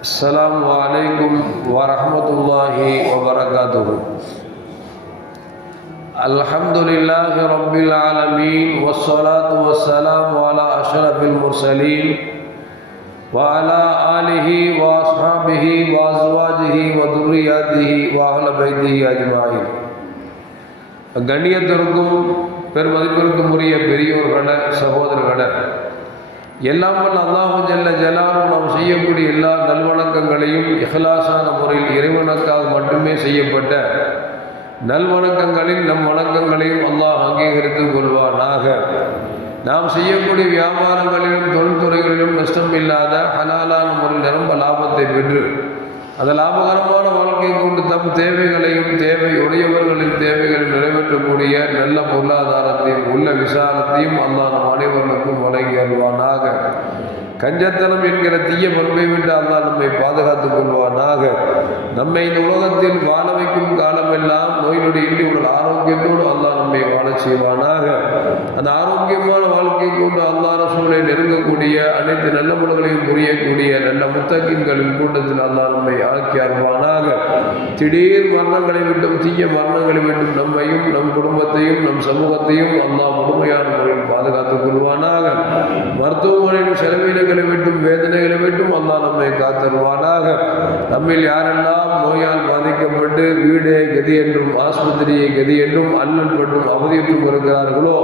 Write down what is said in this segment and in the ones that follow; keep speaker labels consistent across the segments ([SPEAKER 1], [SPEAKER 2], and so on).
[SPEAKER 1] السلام عليكم ورحمة الله وبركاته الحمد لله رب العالمين والصلاة والسلام على أشرف المرسلين وعلى آله وأصحابه وأزواجه وذرياته وأهل بيته أجمعين கண்ணியத்திற்கும் பெருமதிப்பிற்கும் உரிய பெரியோர்கள சகோதரர்கள எல்லாம் வல்ல அல்லாஹு ஜல்ல ஜலாலும் நாம் செய்யக்கூடிய எல்லா நல்வணக்கங்களையும் இஹ்லாசான முறையில் இறைவனுக்காக மட்டுமே செய்யப்பட்ட நல்வணக்கங்களில் நம் வணக்கங்களையும் அல்லாஹ் அங்கீகரித்துக் கொள்வானாக. நாம் செய்யக்கூடிய வியாபாரங்களிலும் தொழில்துறைகளிலும் நஷ்டம் இல்லாத ஹலாலான முறையில் நிரம்ப லாபத்தை பெற்று அது லாபகரமான வாழ்க்கை கொண்டு தம் தேவைகளையும் தேவை உடையவர்களின் தேவைகளை நிறைவேற்றக்கூடிய நல்ல பொருளாதாரத்தையும் உள்ள விசாலத்தையும் அல்லாஹ் நம் அனைவருக்கும் வழங்கி அருள்வானாக. கஞ்சத்தனம் என்கிற தீய பண்பை விட்டு அல்லா நம்மை பாதுகாத்துக் கொள்வானாக. நம்மை இந்த உலகத்தில் வாழ வைக்கும் காலமெல்லாம் நோயினுடைய இன்றி உடல் ஆரோக்கியத்தோடு அல்லா நம்மை வாழ செய்வானாக. அந்த ஆரோக்கியமான வாழ்க்கை கொண்டு அல்லாஹ் ரசூலை நெருங்கக்கூடிய அனைத்து நல்ல குணங்களையும் புரியக்கூடிய நல்ல முத்தகின்களின் கூட்டத்தில் அல்லா நம்மை ஆக்கி அருவானாக திடீர் மரணங்களை விட்டும் தீய மரணங்களை விட்டும் நம்மையும் நம் குடும்பத்தையும் நம் சமூகத்தையும் அல்லாஹ் முழுமையான முறையில் பாதுகாத்துக் கொள்வானாக. மருத்துவமனையின் செலவினங்களை விட்டும் வேதனைகளை விட்டும் அல்லா நம்மை காத்தருவானாக நம்மில் யாரெல்லாம் நோயால் பாதிக்கப்பட்டு வீடே கதி என்றும் ஆஸ்பத்திரியை கதி என்றும் அல்லன் மற்றும் அவதியற்றும் இருக்கிறார்களோ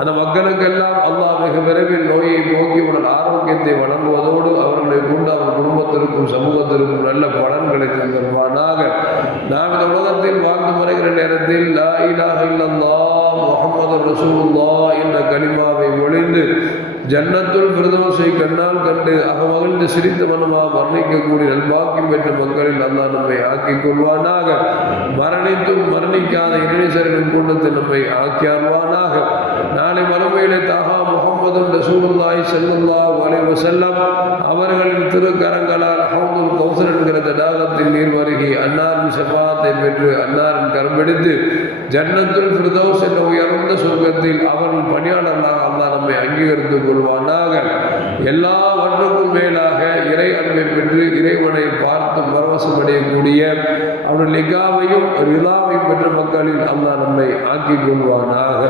[SPEAKER 1] அந்த மக்களுக்கெல்லாம் அல்லாஹ் மிக விரைவில் நோயை போக்கி உடல் ஆரோக்கியத்தை வழங்குவதோடு அவர்களை கொண்டு அவர் குடும்பத்திற்கும் சமூகத்திற்கும் நல்ல பலன்களை தந்துருவானாக நாம் இந்த உலகத்தில் வாழ்ந்து வருகிற நேரத்தில் லா இலாஹ இல்லல்லாஹ் முஹம்மது என்ற கனிமாவை ஒளிந்து ஜன்னத்துள் பிரதோசை கண்ணால் கண்டு அகமகிழ்ந்து சிரித்த மனமா மரணிக்கக்கூடிய நல்வாக்கியம் பெற்ற மக்களில் அல்லா நம்மை ஆக்கிக் கொள்வானாக. மரணித்தும் மரணிக்காத இணைசரின் கூட்டத்தை நம்மை ஆக்கி நாளை மறுமையிலே தாகா முகமது ரசூலுல்லாஹி செல்லுல்லா அலைஹி வஸல்லம் அவர்களின் திருக்கரங்களால் ஹவுதுல் கௌசர் என்கிற தடாகத்தில் நீர் வருகி அன்னாரின் செபாத்தை பெற்று அன்னாரின் கரம்பெடுத்து ஜன்னத்துல் ஃபிர்தௌஸ் என்ற உயர்ந்த சொர்க்கத்தில் அவரின் பணியாளர்களாக அல்லா நம்மை அங்கீகரித்து கொள்வானாக. எல்லாவற்றுக்கும் மேலாக இறை அன்பை பெற்று இறைவனை பார்த்து பரவசம் அடையக்கூடிய அவருடைய லிகாவையும் ரிலாவையும் பெற்ற மக்களில் அல்லா நம்மை ஆக்கிக் கொள்வானாக.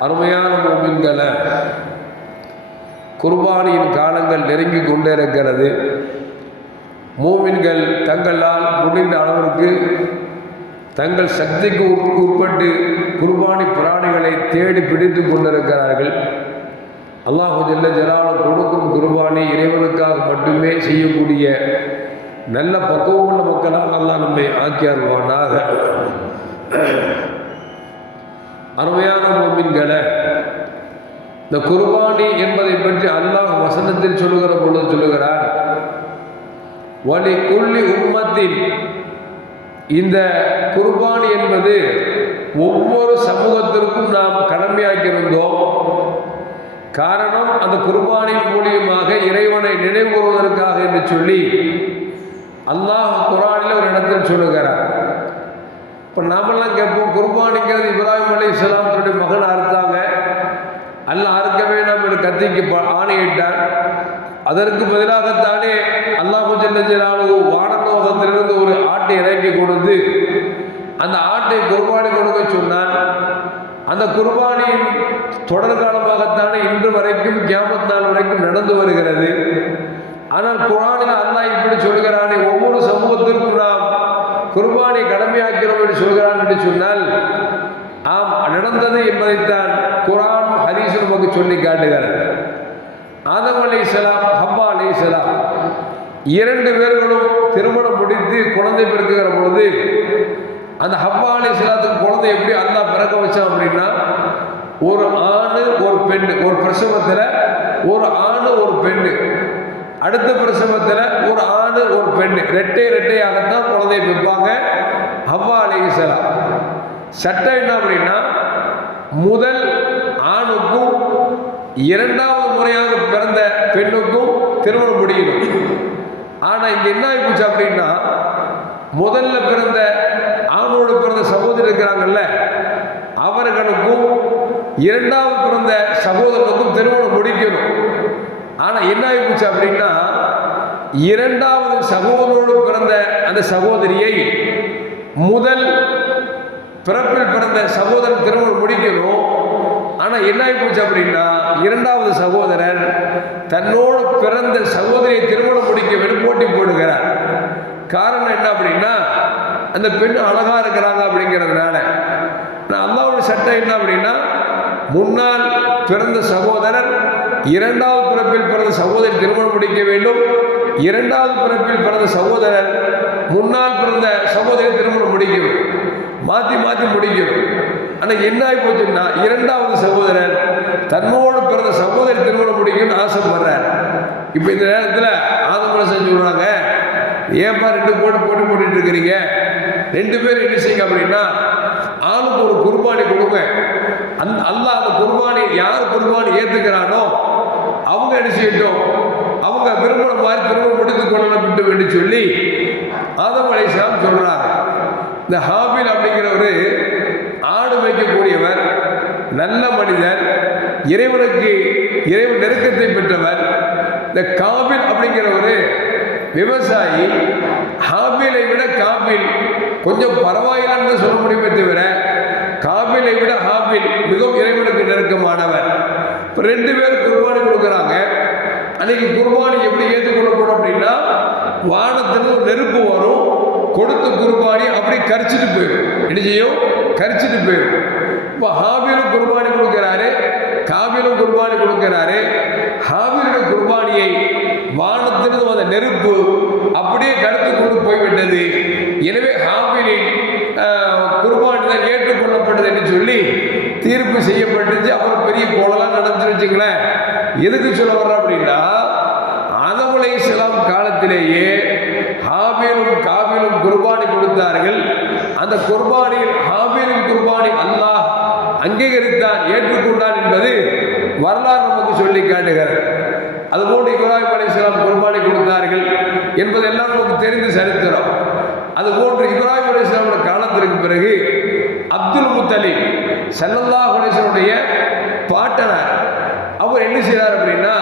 [SPEAKER 1] அருமையான மூமின்களை குர்பானியின் காலங்கள் நெருங்கி கொண்டே இருக்கிறது மூமின்கள் தங்களால் முடிந்த அளவிற்கு தங்கள் சக்திக்கு உட்- உட்பட்டு குர்பானி பிராணிகளை தேடி பிடித்து கொண்டிருக்கிறார்கள். அல்லாஹு ஜல்ல ஜலாலும் கொடுக்கும் குர்பானி இறைவனுக்காக மட்டுமே செய்யக்கூடிய நல்ல பக்குவமுள்ள மக்களால் அல்லாஹ் நம்மை ஆக்கியார் அருமையான மோமின்களை இந்த குர்பானி என்பதை பற்றி அல்லாஹ் வசனத்தில் சொல்லுகிற பொழுது சொல்லுகிறார் வலி குள்ளி உம்மத்தின் இந்த குர்பானி என்பது ஒவ்வொரு சமூகத்திற்கும் நாம் கடமையாக்கியிருந்தோம். காரணம் அந்த குர்பானின் மூலியமாக இறைவனை நினைவுறுவதற்காக என்று சொல்லி அல்லாஹ் குரானில் ஒரு இடத்தில் சொல்லுகிறார் இப்போ நாமெல்லாம் கேட்போம் குர்பானிங்கிறது இப்ராஹிம் அலி இஸ்லாம் மகன் அறுத்தாங்க அல்ல அறுக்கவே நம்ம கத்திக்கு ஆணையிட்டார். அதற்கு பதிலாகத்தானே அல்லாஹு ஜல்லஜலாலு வானலோகத்திலிருந்து ஒரு ஆட்டை இறக்கி கொடுத்து அந்த ஆட்டை குர்பானி கொடுக்க சொன்னான். அந்த குர்பானியின் தொடர் காலமாகத்தானே இன்று வரைக்கும் கேமத் நாள் வரைக்கும் நடந்து வருகிறது. ஆனால் குரானில் அல்லாஹ் இப்படி சொல்கிறானே ஒவ்வொரு சமூகத்திற்கும் நாம் குர்பானை கடமையாக்கிறோம் என்று சொல்கிறான் என்று சொன்னால் ஆம் நடந்தது என்பதைத்தான் குரான் ஹதீஸ் நமக்கு சொல்லி காட்டுகிறது. ஆதம் அலை சலாம் ஹப்பா அலை சலாம் இரண்டு பேர்களும் திருமணம் முடித்து குழந்தை பிறக்குகிற பொழுது அந்த ஹப்பா அலை சலாத்துக்கு குழந்தை எப்படி அந்த பிறக்க வச்சான் அப்படின்னா ஒரு ஆணு ஒரு பெண்ணு ஒரு பிரசவத்தில் ஒரு ஆணு ஒரு பெண்ணு. அடுத்த பிரசவத்தில் ஒரு ஆண் ஒரு பெண்ணு. ரெட்டை ரெட்டையாகத்தான் குழந்தைய பெற்பாங்க ஹவ்வா அலைஹிஸ்ஸலாம் சட்டம் என்ன அப்படின்னா முதல் ஆணுக்கும் இரண்டாவது முறையாக பிறந்த பெண்ணுக்கும் திருமணம் முடியணும் ஆனால் இங்கே என்ன ஆகிப்போச்சு அப்படின்னா முதல்ல பிறந்த ஆணோடு பிறந்த சகோதரி இருக்கிறாங்கல்ல அவர்களுக்கும் இரண்டாவது பிறந்த சகோதரனுக்கும் திருமணம் முடிக்கணும். ஆனால் என்ன ஆகிப்போச்சு அப்படின்னா இரண்டாவது சகோதரோடு பிறந்த அந்த சகோதரியை முதல் பிறப்பில் பிறந்த சகோதரன் திருமணம் முடிக்கணும். ஆனால் என்ன ஆகிப்போச்சு போச்சு அப்படின்னா இரண்டாவது சகோதரர் தன்னோடு பிறந்த சகோதரியை திருமணம் முடிக்க வேண்டும் போட்டி போடுகிறார். காரணம் என்ன அப்படின்னா அந்த பெண் அழகாக இருக்கிறாங்க அப்படிங்கிறதுனால. நான் அல்லாவுடைய சட்டம் என்ன அப்படின்னா முன்னால் பிறந்த சகோதரர் இரண்டாவது பிறப்பில் பிறந்த சகோதரி திருமணம் முடிக்க வேண்டும். இரண்டாவது பிறப்பில் பிறந்த சகோதரர் முன்னால் பிறந்த சகோதரி திருமணம் முடிக்கும். மாற்றி மாற்றி முடிக்கும். ஆனால் என்ன ஆகி போச்சுன்னா இரண்டாவது சகோதரர் தன்மோடு பிறந்த சகோதரி திருமணம் முடிக்கும்னு ஆசைப்படுறார். இப்போ இந்த நேரத்தில் ஆதம்பரம் செஞ்சு விடுறாங்க ஏன்பா ரெண்டு போட்டு போட்டு போட்டுட்டு இருக்கிறீங்க? ரெண்டு பேரும் என்ன செய்யுங்க அப்படின்னா ஆளுக்கு ஒரு குர்பானி கொடுங்க. அந் அல்லாஹ் அந்த குர்பானி யார் குர்பானி ஏற்றுக்கிறானோ அவங்க என்ன செய்யட்டும்? அவங்க விரும்பின மாதிரி திரும்ப முடித்து கொள்ளணும் விட்டு வேண்டி சொல்லி ஆதம் அலைஹிஸ்ஸலாம் சொல்கிறார் இந்த ஹாபில் அப்படிங்கிறவர் ஆடு வைக்கக்கூடியவர் நல்ல மனிதர் இறைவனுக்கு இறைவன் நெருக்கத்தை பெற்றவர். இந்த காபில் அப்படிங்கிறவர் விவசாயி ஹாபிலை விட காபில் கொஞ்சம் பரவாயில்லைன்னு சொல்ல முடியுமே தவிர விட மிகவும் இறைவனுக்கு நெருக்கமானவர். இப்போ ரெண்டு பேர் குர்பானி கொடுக்குறாங்க. அன்னைக்கு குர்பானி எப்படி ஏற்றுக்கொள்ளப்படும் அப்படின்னா வானத்தில் ஒரு நெருப்பு வரும் கொடுத்த குர்பானி அப்படி கரிச்சிட்டு போயிடும். என்ன செய்யும்? கரிச்சிட்டு போயிடும். இப்போ ஹாபிலும் குர்பானி கொடுக்கிறாரு காபிலும் குர்பானி கொடுக்கிறாரு. ஹாபிலுடைய குர்பானியை வானத்திலிருந்து வந்த நெருப்பு அப்படியே கருத்து கொண்டு போய்விட்டது. எனவே ஹாபிலின் குர்பானி தான் ஏற்றுக்கொள்ளப்பட்டது என்று சொல்லி தீர்ப்பு செய்யப்பட்டுச்சு அப்புறம் பெரிய போலலாம் நடந்துச்சு வச்சுங்களேன் எதுக்கு சொல்ல வர்ற அப்படின்னா அதமுலை இஸ்லாம் காலத்திலேயே ஹாபீலும் காபிலும் குர்பானி கொடுத்தார்கள். அந்த குர்பானியில் ஹாபீலின் குர்பானி அல்லாஹ் அங்கீகரித்தான் ஏற்றுக்கொண்டான் என்பது வரலாறு நமக்கு சொல்லி காட்டுகிறது. அதுபோன்று இப்ராஹிம் இஸ்லாம் குர்பானி கொடுத்தார்கள் என்பதெல்லாம் நமக்கு தெரிந்து சரித்திரம். அதுபோன்று இப்ராஹிம் அலைஹிஸ்ஸலாமுடைய காலத்திற்கு பிறகு அப்துல் முத்தலிப் சல்லல்லா அலைஹி பாட்டனார். அவர் என்ன செய்கிறார் அப்படின்னா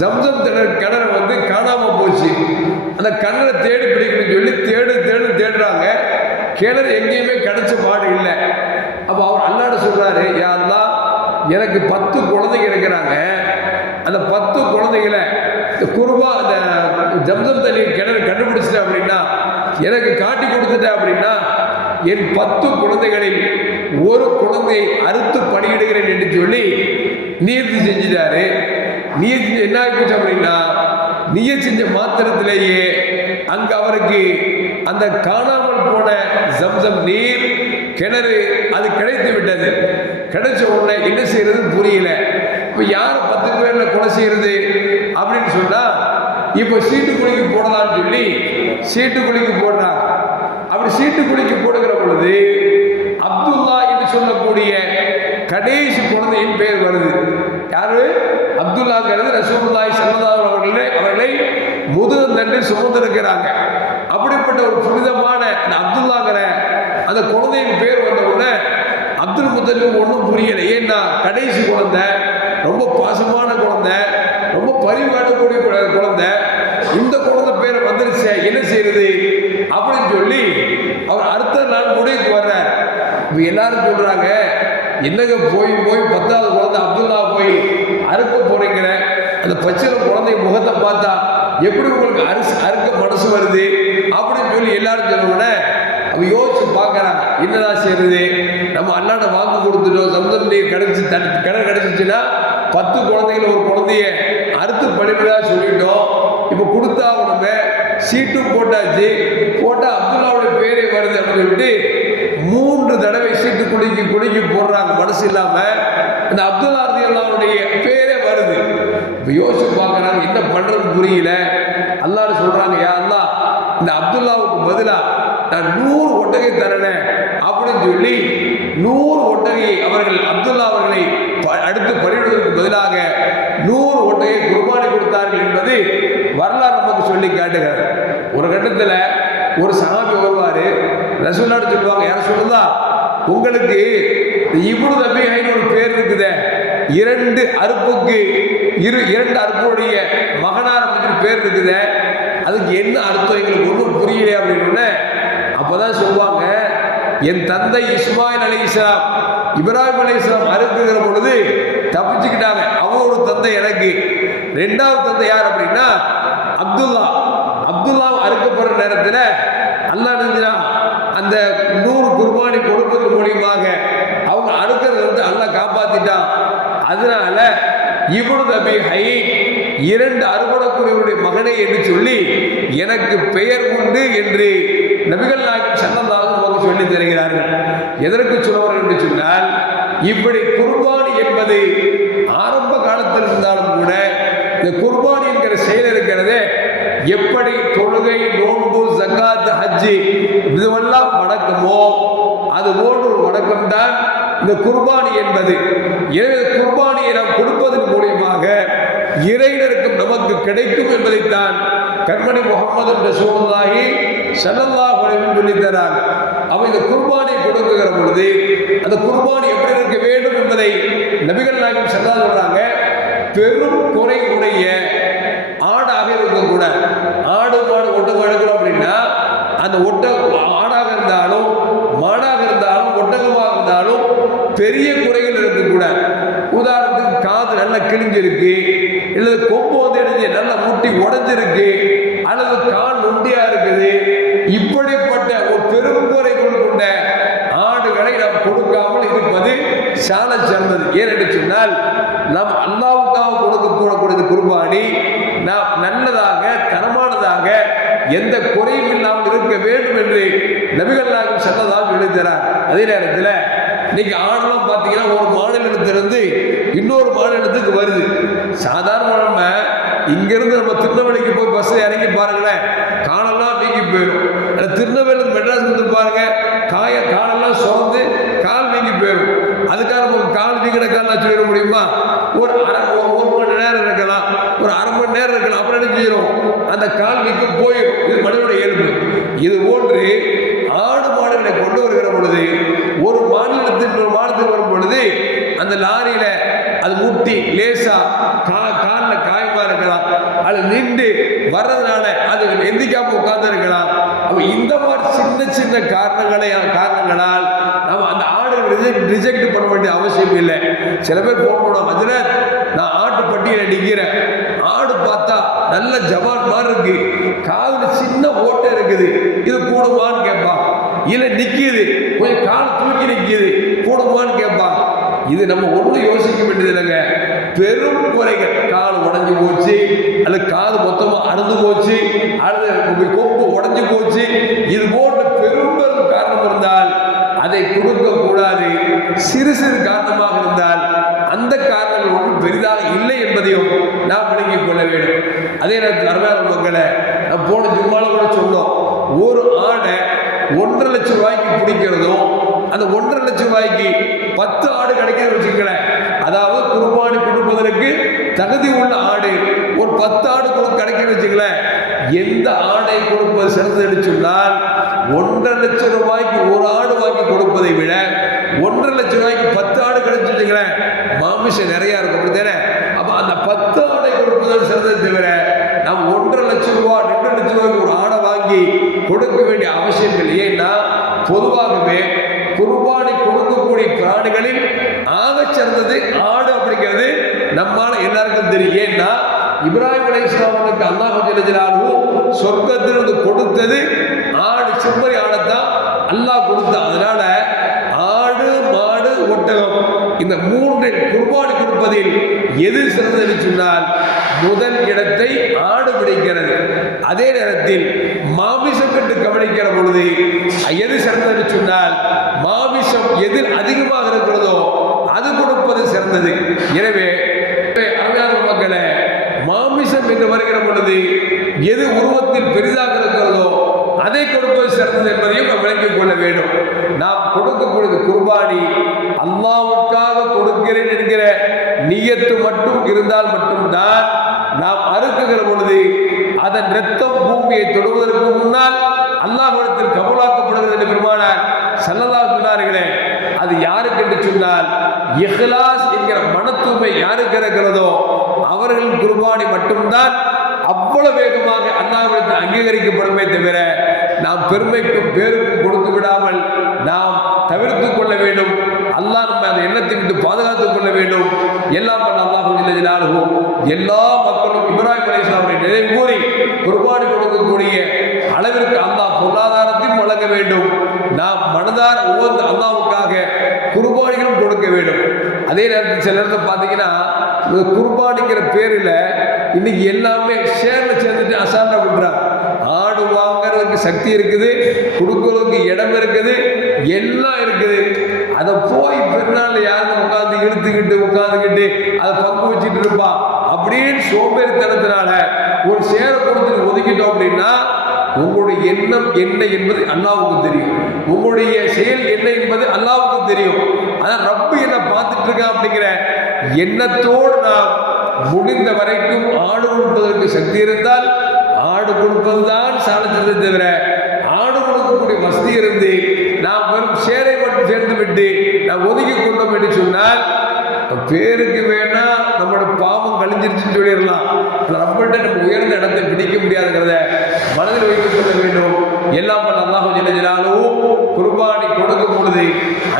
[SPEAKER 1] ஜம்சம் திணர் கிணறு வந்து காணாம போச்சு. அந்த கிணறு தேடி பிடிக்கணும்னு சொல்லி தேடு தேடு தேடுறாங்க. கிணறு எங்கேயுமே கிடைச்ச பாடு இல்லை. அப்போ அவர் அல்லாட சொல்றாரு யாருந்தா எனக்கு பத்து குழந்தைங்க இருக்கிறாங்க. அந்த பத்து குழந்தைகளை இந்த குருபா அந்த ஜம்சம் தண்ணி கிணறு கண்டுபிடிச்சிட்டேன் அப்படின்னா எனக்கு காட்டி கொடுத்துட்டேன் அப்படின்னா என் பத்து குழந்தைகளில் ஒரு குழந்தையை அறுத்து பணியிடுகிறேன் என்று சொல்லி நீர்த்தி செஞ்சிட்டாரு. நீர் செஞ்சு என்ன ஆகிப்போச்சு அப்படின்னா நீய செஞ்ச மாத்திரத்திலேயே அங்கு அவருக்கு அந்த காணாமல் போன சம்சம் நீர் கிணறு அது கிடைத்து விட்டது. கிடைச்ச உடனே என்ன செய்யறது புரியல. இப்போ யார் பத்து பேரில் கொலை செய்யறது அப்படின்னு சொன்னால் இப்போ சீட்டு குழிக்கு போடலாம்னு சொல்லி சீட்டு குழிக்கு போடுறாங்க. அவர் சீட்டு குடிக்க போடுகிற பொழுது அப்துல்லா என்று சொல்லக்கூடிய கடைசி குழந்தையின் பெயர் வருது. யாரு? அப்துல்லாங்கிறது ரசூல்லாய் ஸல்லல்லாஹு அவர்களே அவர்களை முதுகந்தண்டு சுமந்திருக்கிறாங்க. அப்படிப்பட்ட ஒரு புனிதமான அப்துல்லாங்கிற அந்த குழந்தையின் பேர் வந்த உடனே அப்துல் முத்தலிப் ஒன்றும் புரியல. ஏன்னா கடைசி குழந்தை ரொம்ப பாசமான குழந்தை ரொம்ப பரிவாடக்கூடிய குழந்தை. இந்த குழந்தை பேரை வந்துருச்சு என்ன செய்யறது அப்படின்னு சொல்லி அவர் அடுத்த நாள் முடிவுக்கு வர்றார். இப்போ எல்லாரும் சொல்றாங்க என்னங்க போய் போய் பத்தாவது குழந்தை அப்துல்லா போய் அறுக்க போறீங்கிற அந்த பச்சில குழந்தை முகத்தை பார்த்தா எப்படி உங்களுக்கு அரிசி அறுக்க மனசு வருது? அப்படின்னு சொல்லி எல்லாரும் சொன்ன அவன் யோசிச்சு பார்க்கறாங்க என்னடா செய்யறது நம்ம அண்ணாண்ட வாக்கு கொடுத்துட்டோம் சந்தம் நீர் கிடைச்சி தன் கிணறு கிடைச்சிச்சுன்னா பத்து குழந்தைகள் ஒரு குழந்தைய அறுத்து பண்ணிவிடா சொல்லிட்டோம். இப்போ கொடுத்தா உடனே சீட்டும் போட்டாச்சு. போட்டால் அப்துல்லாவுடைய பேரே வருது அப்படின்னு சொல்லிட்டு மூன்று தடவை சீட்டு குலுக்கி குலுக்கி போடுறாங்க. மனசு இல்லாமல் அந்த அப்துல்லா அல்லாவுடைய பேரே வருது. இப்போ யோசிச்சு பார்க்குறாங்க என்ன பண்ணுறது புரியல. அல்லாஹ் சொல்கிறாங்க யா இந்த அப்துல்லாவுக்கு பதிலாக நான் நூறு ஒட்டகை தரேன். அப்படின்னு சொல்லி நூறு ஒட்டகையை அவர்கள் அப்துல்லா அவர்களை ப- அடுத்து பணியிடுவதற்கு பதிலாக நூறு ஒட்டகையை குர்பானி கொடுத்தார்கள் என்பது வரலாறு நமக்கு சொல்லி காட்டுகிறார் ஒரு கட்டத்தில் ஒரு சகாபி வருவார் ரசூல்லாடு சொல்லுவாங்க யார் சொல்லுதா? உங்களுக்கு இவ்வளவு தம்பிகைன்னு ஒரு பேர் இருக்குதே இரண்டு அறுப்புக்கு இரு இரண்டு அறுப்புடைய மகனார் அப்படின்னு பேர் இருக்குதே அதுக்கு என்ன அர்த்தம்? எங்களுக்கு ஒன்றும் புரியல அப்படின்னு அப்போதான் சொல்லுவாங்க என் தந்தை இஸ்மாயில் அலி இஸ்லாம் இப்ராஹிம் அலி இஸ்லாம் அறுக்குகிற பொழுது தப்பிச்சுக்கிட்டாங்க. அவன் ஒரு தந்தை எனக்கு. ரெண்டாவது தந்தை யார் அப்படின்னா அப்துல்லா. அப்துல்லா அறுக்கப்படுற நேரத்தில் அல்லா நினைஞ்சினா அந்த நூறு குர்பானி கொடுப்பது மூலியமாக அவங்க அறுக்கிறது வந்து அல்லா காப்பாத்திட்டான். அதனால இவனு நபி ஹை இரண்டு அறுபடக்கூடியவருடைய மகனை என்று சொல்லி எனக்கு பெயர் உண்டு என்று நபிகள் நாயகம் சல்லல்லாஹு சொல்லி தருகிறார்கள். எதற்கு சொல்லுவார்கள் என்று சொன்னால் இப்படி குர்பானி என்பது ஆரம்ப காலத்தில் இருந்தாலும் கூட இந்த குர்பானி என்கிற செயல் இருக்கிறதே. எப்படி தொழுகை நோன்பு ஜக்காத் ஹஜ்ஜி இதுவெல்லாம் வணக்கமோ அது போன்ற ஒரு வணக்கம் தான் இந்த குர்பானி என்பது. எனவே குர்பானியை நாம் கொடுப்பதன் மூலியமாக இறைவனுக்கும் நமக்கு கிடைக்கும் என்பதைத்தான் கண்மணி முகமது என்ற ஸல்லல்லாஹு அலைஹி வஸல்லம் தராங்க. அவன் இந்த குர்பானை கொடுக்குகிற பொழுது அந்த குர்பானி எப்படி இருக்க வேண்டும் என்பதை நபிகள் நாயகம் சல்லா சொல்றாங்க பெரும் குறை உடைய ஆடாக இருக்கக்கூடாது ஆடு மாடு ஒட்டகம் வழங்குறோம் அப்படின்னா அந்த ஒட்ட ஆடாக இருந்தாலும் மாடாக இருந்தாலும் ஒட்டகமாக இருந்தாலும் பெரிய குறைகள் இருக்கக்கூடாது உதாரணத்துக்கு காது நல்லா கிழிஞ்சிருக்கு. சால சிறந்தது ஏனென்று சொன்னால் நாம் அல்லாவுக்காக கொடுக்க போடக்கூடியது குர்பானி நாம் நல்லதாக தரமானதாக எந்த குறையும் இல்லாமல் இருக்க வேண்டும் என்று நபிகள் நாயகம் சொன்னதாக எழுதுகிறார். அதே நேரத்தில் இன்னைக்கு ஆடலாம் பார்த்தீங்கன்னா ஒரு மாநிலத்திலிருந்து இன்னொரு மாநிலத்துக்கு வருது. சாதாரண நம்ம இங்கிருந்து நம்ம திருநெல்வேலிக்கு போய் பஸ்ஸில் இறங்கி பாருங்களேன் காலெல்லாம் வீங்கி போயிடும். திருநெல்வேலி மெட்ராஸ் வந்து பாருங்க காய காலெல்லாம் சுரந்து கால் வீங்கி போயிடும். அதுக்காக நமக்கு கால் வீங்கின கால் சொல்லிட முடியுமா? ஒரு அரை ஒரு மணி நேரம் இருக்கலாம். ஒரு அரை மணி நேரம் இருக்கலாம். அப்புறம் என்ன செய்யணும்? அந்த கால் வீக்கு போயிடும். இது மனிதனுடைய இயல்பு. இது போன்று ஆடு மாடுகளை கொண்டு வருகிற பொழுது ஒரு மாநிலத்தின் ஒரு மாநிலத்தில் வரும் பொழுது அந்த லாரியில அது முட்டி லேசா கா காலில் காயமா இருக்கலாம். அது நின்று வர்றதுனால அது எந்திக்காம உட்கார்ந்து இருக்கலாம் அப்போ இந்த மாதிரி சின்ன சின்ன காரணங்களை காரணங்களால் ஆடு ரிஜெக்ட் பண்ண வேண்டிய அவசியம் இல்லை. சில பேர் போன் பண்ணுவாங்க நான் ஆட்டு பட்டியலை நிற்கிறேன் ஆடு பார்த்தா நல்ல ஜவான் மாதிரி இருக்கு. காதில் சின்ன ஓட்டை இருக்குது. இது கூடுமான்னு கேட்பான். இல்லை நிற்கிது கொஞ்சம் கால் தூக்கி நிற்கிது கூடுமான்னு கேட்பான். இது நம்ம ஒன்றும் யோசிக்க வேண்டியது இல்லைங்க. பெரும் குறைகள். கால் உடஞ்சி போச்சு. அல்லது காது மொத்தமாக அறுந்து போச்சு. அல்லது கொம்பு உடஞ்சி போச்சு. இது போன்ற பெரும் பெரும் காரணம் இருந்தால் அதை கொடுக்க கூடாது சிறு சிறு காரணமாக இருந்தால் அந்த காரணங்கள் ஒன்றும் பெரிதாக இல்லை என்பதையும் நாம் விளங்கிக் கொள்ள வேண்டும். அதே நேரத்தில் அருமையான மக்களை நான் போன ஜும்மால கூட சொன்னோம். ஒரு ஆடை ஒன்றரை லட்சம் ரூபாய்க்கு பிடிக்கிறதும் அந்த ஒன்றரை லட்சம் ரூபாய்க்கு பத்து ஆடு கிடைக்கிறது வச்சுக்கங்களேன். அதாவது குருபானி கொடுப்பதற்கு தகுதி உள்ள ஆடு ஒரு பத்து ஆடு கூட கிடைக்கிறது வச்சுக்கல எந்த ஆடை கொடுப்பது சிறந்தது சொன்னால் ஒன்றரை லட்சம் ரூபாய்க்கு ஒரு ஆடு வாங்கி கொடுப்பதை விட ஒன்றரை லட்சம் ரூபாய்க்கு பத்து ஆடு கிடைச்சு மாமிசம் நிறையா இருக்கும் அப்படித்தானே அப்போ அந்த பத்து ஆடை கொடுப்பது சிறந்தது தவிர நாம் ஒன்றரை லட்சம் ரூபா ரெண்டு லட்சம் ரூபாய்க்கு ஒரு ஆடை வாங்கி கொடுக்க வேண்டிய அவசியம் இல்லை. ஏன்னா பொதுவாகவே குர்பானி கொடுக்கக்கூடிய பிராணிகளில் ஆக சிறந்தது ஆடு அப்படிங்கிறது நம்மால் எல்லாருக்கும் தெரியும். ஏன்னா இப்ராஹிம் அலை இஸ்லாமுக்கு அல்லாஹ் ஜலஜலாலும் சொர்க்கத்திலிருந்து கொடுத்தது ஆடு செம்மறி ஆடைத்தான் அல்லாஹ் கொடுத்தான் அதனால ஆடு மாடு ஒட்டகம் இந்த மூன்று குர்பானி கொடுப்பதில் எது சிறந்தது சொன்னால் முதல் இடத்தை ஆடு பிடிக்கிறது. அதே நேரத்தில் மாமிசம் கண்டு கவனிக்கிற பொழுது எது சிறந்தது சொன்னால் மாமிசம் எதில் அதிகமாக இருக்கிறதோ அது கொடுப்பது சிறந்தது. எனவே அருமையான மக்களே மாமிசம் என்று என்பது எது உருவத்தில் பெரிதாக இருக்கிறதோ அதை கொடுப்பது சிறந்தது என்பதையும் நாம் விளங்கிக் கொள்ள வேண்டும். நாம் கொடுக்கக்கூடிய குர்பானி அல்லாவுக்காக கொடுக்கிறேன் என்கிற நியத்து மட்டும் இருந்தால் மட்டும்தான் நாம் அறுக்குகிற பொழுது அதன் இரத்தம் பூமியை தொடுவதற்கு முன்னால் அல்லாஹிடத்தில் கபூலாக்கப்படுகிறது என்று பெருமானார் சல்லல்லா சொன்னார்களே. அது யாருக்கு என்று சொன்னால் இஹ்லாஸ் என்கிற மன தூய்மை யாருக்கு இருக்கிறதோ அவர்களின் குர்பானி மட்டும்தான் அவ்வளவு வேகமாக அண்ணாவிடத்தில் அங்கீகரிக்கப்படுமே தவிர நாம் பெருமைக்கும் பேருக்கும் கொடுத்து விடாமல் நாம் தவிர்த்து கொள்ள வேண்டும். அல்லாஹ் நம்ம அந்த எண்ணத்தை விட்டு பாதுகாத்துக் கொள்ள வேண்டும். எல்லாம் பண்ண அல்லாஹ் எல்லா மக்களும் இப்ராஹிம் அலைஹிஸ்ஸலாமை நினைவு கூறி குர்பானி கொடுக்கக்கூடிய அளவிற்கு அல்லாஹ் பொருளாதாரத்தையும் வழங்க வேண்டும். நாம் மனதார உகந்த அல்லாவுக்காக குர்பானிகளும் கொடுக்க வேண்டும். அதே நேரத்தில் சில நேரத்தில் பார்த்தீங்கன்னா இந்த குர்பானிங்கிற பேரில் இன்னைக்கு எல்லாமே ஷேரில் சேர்ந்துட்டு அசால்ட்டா விட்டுறாங்க ஆடு வாங்குறதுக்கு சக்தி இருக்குது கொடுக்கறதுக்கு இடம் இருக்குது எல்லாம் இருக்குது. அதை போய் பெருநாள் யாரும் உட்காந்து இழுத்துக்கிட்டு உட்காந்துக்கிட்டு அதை பங்கு வச்சுட்டு இருப்பான் அப்படின்னு சோம்பேறித்தனத்தினால ஒரு சேரை கொடுத்துட்டு ஒதுக்கிட்டோம் அப்படின்னா உங்களுடைய எண்ணம் என்ன என்பது அல்லாவுக்கு தெரியும். உங்களுடைய செயல் என்ன என்பது அல்லாவுக்கு தெரியும். ஆனால் ரப்பு என்ன பார்த்துட்டு இருக்கான் அப்படிங்கிற எண்ணத்தோடு நான் முடிந்த வரைக்கும் ஆடு கொடுப்பதற்கு சக்தி இருந்தால் ஆடு கொடுப்பதுதான் சாலச்சிறதை தவிர ஆடு கொடுக்கக்கூடிய வசதி இருந்து நாம் வெறும் சேரை மட்டும் சேர்ந்து விட்டு நாம் ஒதுக்கி கொண்டோம் என்று சொன்னால் பேருக்கு வேணா நம்மளோட பாவம் கழிஞ்சிருச்சுன்னு சொல்லிடலாம். நம்மள்ட்ட நம்ம உயர்ந்த இடத்தை பிடிக்க முடியாதுங்கிறத மனதில் வைத்துக் கொள்ள வேண்டும். எல்லாம் அல்லாஹ் ஜிலஜிலாலும் குர்பானி கொடுக்கும் பொழுது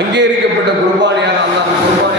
[SPEAKER 1] அங்கீகரிக்கப்பட்ட குருபானியான அல்லாஹ் குர்பானி